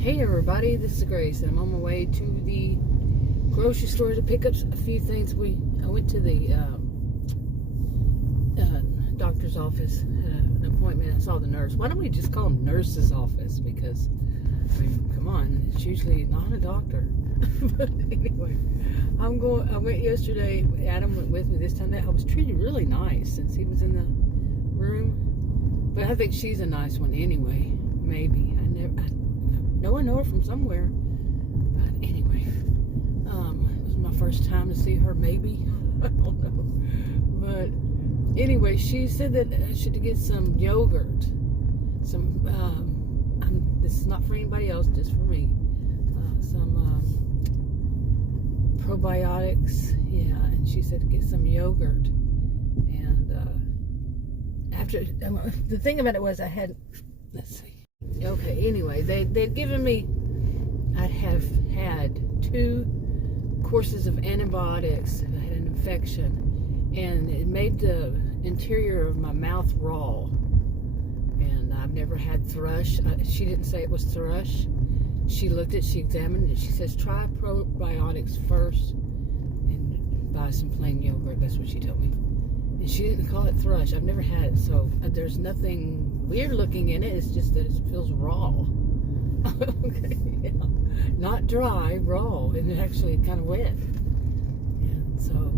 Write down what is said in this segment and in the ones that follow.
Hey everybody, this is Grace, and I'm on my way to the grocery store to pick up a few things. I went to the doctor's office, had an appointment. I saw the nurse. Why don't we just call him nurse's office? Because, I mean, come on, it's usually not a doctor. But anyway, I went yesterday. Adam went with me this time. I was treated really nice since he was in the room. But I think she's a nice one anyway. Maybe. I know her from somewhere. But anyway, it was my first time to see her, maybe. I don't know. But anyway, she said that I should get some yogurt. This is not for anybody else, just for me. Some probiotics. Yeah, and she said to get some yogurt. And after, the thing about it was I had, let's see. Okay, anyway, they'd given me, I'd have had 2 courses of antibiotics. I had an infection, and it made the interior of my mouth raw. And I've never had thrush. She didn't say it was thrush. She examined it. She says, try probiotics first and buy some plain yogurt. That's what she told me. And she didn't call it thrush. I've never had it, so there's nothing weird looking in it. It's just that it feels raw. Okay, yeah. Not dry, raw, and actually kind of wet. And so,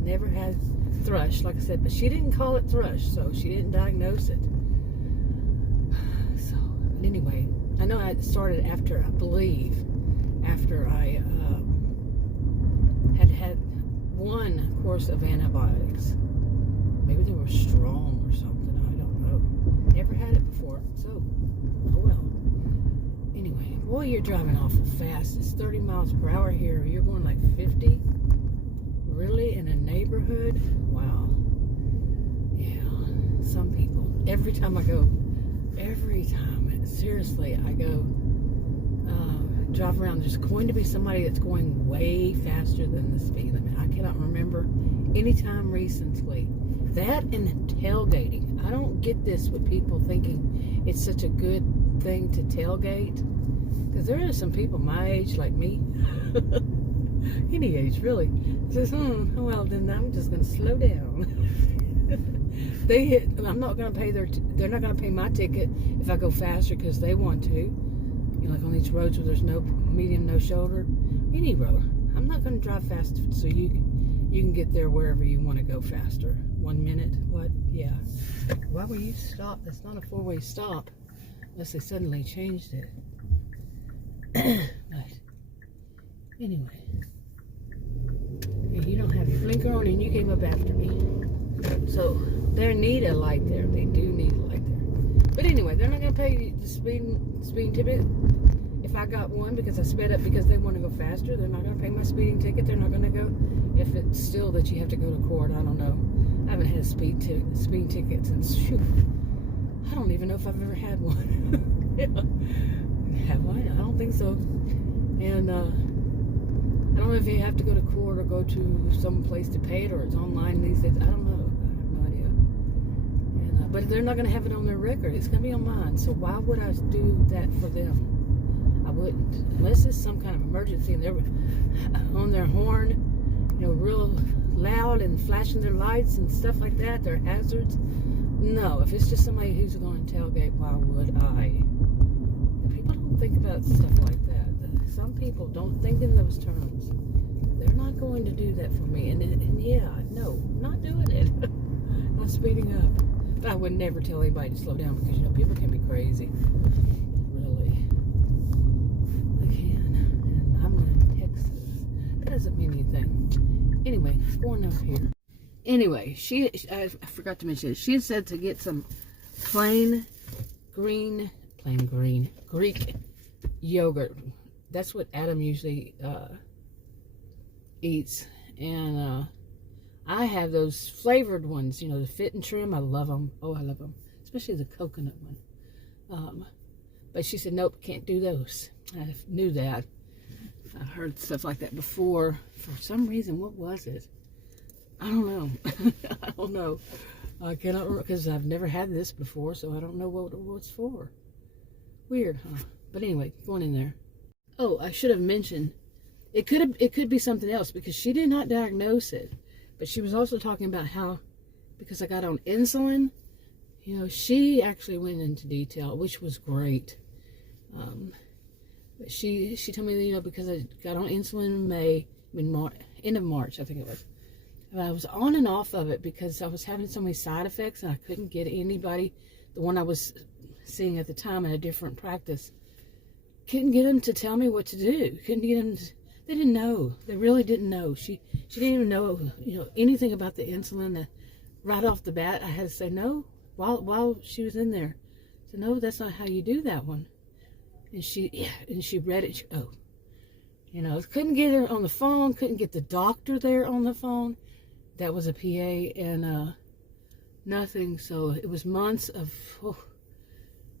never had thrush, like I said, but she didn't call it thrush, so she didn't diagnose it. So, anyway, I know I started after, I believe, after I had 1 course of antibiotics. Maybe they were strong or something. I don't know. Never had it before. So, oh well. Anyway, boy, you're driving awful fast. It's 30 miles per hour here. You're going like 50? Really? In a neighborhood? Wow. Yeah. Some people. Every time, seriously, I go drive around, there's going to be somebody that's going way faster than the speed limit. I cannot remember any time recently. That and tailgating. I don't get this with people thinking it's such a good thing to tailgate. Because there are some people my age, like me, any age really, says, well then I'm just going to slow down. I'm not going to pay they're not going to pay my ticket if I go faster because they want to. You know, like on these roads where there's no median, no shoulder. Any road. I'm not going to drive fast so you can get there wherever you want to go faster. 1 minute? What? Yeah. Why will you stop? That's not a 4-way stop unless they suddenly changed it. But anyway, you don't have your blinker on and you came up after me. So they need a light there. They do need a light there. But anyway, they're not going to pay the speeding ticket. If I got one because I sped up because they want to go faster, they're not going to pay my speeding ticket. They're not going to go. If it's still that you have to go to court, I don't know. I haven't had a speeding ticket since, I don't even know if I've ever had one. Yeah. Have I? I don't think so. And I don't know if you have to go to court or go to some place to pay it or it's online these days. I don't know. I have no idea. And, but they're not going to have it on their record. It's going to be on mine. So why would I do that for them? I wouldn't. Unless it's some kind of emergency and they're on their horn, you know, real loud and flashing their lights and stuff like that. They're hazards. No, if it's just somebody who's going to tailgate, why would I? And people don't think about stuff like that. Some people don't think in those terms. They're not going to do that for me. And yeah, no, not doing it. Not speeding up. But I would never tell anybody to slow down because, you know, people can be crazy. Really. They can. And I'm in Texas. That doesn't mean anything. Anyway, going up here. Anyway, I forgot to mention it. She said to get some plain green Greek yogurt. That's what Adam usually eats. And I have those flavored ones, you know, the Fit and Trim. I love them. Oh, I love them. Especially the coconut one. But she said, nope, can't do those. I knew that. I heard stuff like that before. For some reason, what was it? I don't know. I don't know. I cannot remember because I've never had this before, so I don't know what it was for. Weird, huh? But anyway, going in there. Oh, I should have mentioned, it could be something else because she did not diagnose it. But she was also talking about how, because I got on insulin, you know, she actually went into detail, which was great. But she told me that, you know, because I got on insulin in May, end of March, I think it was. But I was on and off of it because I was having so many side effects and I couldn't get anybody, the one I was seeing at the time in a different practice, couldn't get them to tell me what to do. Couldn't get them to, they didn't know. They really didn't know. She didn't even know, you know, anything about the insulin. Right off the bat, I had to say no while she was in there. I said, no, that's not how you do that one. And she read it. You know, couldn't get her on the phone. Couldn't get the doctor there on the phone. That was a PA and nothing. So it was months of. Oh.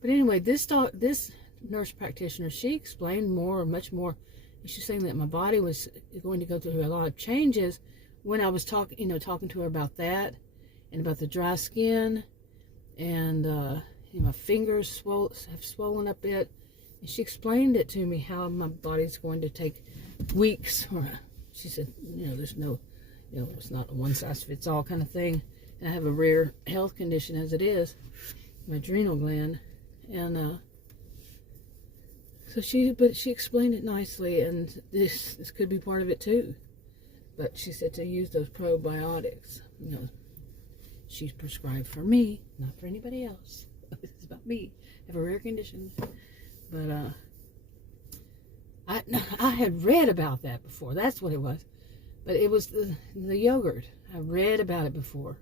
But anyway, this nurse practitioner, she explained much more. And she's saying that my body was going to go through a lot of changes when I was talking to her about that and about the dry skin and you know, my fingers have swollen a bit. And she explained it to me how my body's going to take weeks. She said, you know, there's no, you know, it's not a one size fits all kind of thing. And I have a rare health condition as it is, my adrenal gland, and so she explained it nicely, and this could be part of it too. But she said to use those probiotics. You know, she's prescribed for me, not for anybody else. It's about me. I have a rare condition. But I had read about that before. That's what it was. But it was the yogurt. I read about it before.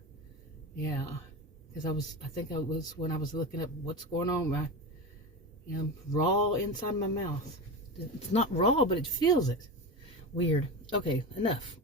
Yeah, because I think I was when I was looking up what's going on. My, you know, raw inside my mouth. It's not raw, but it feels it. Weird. Okay, enough.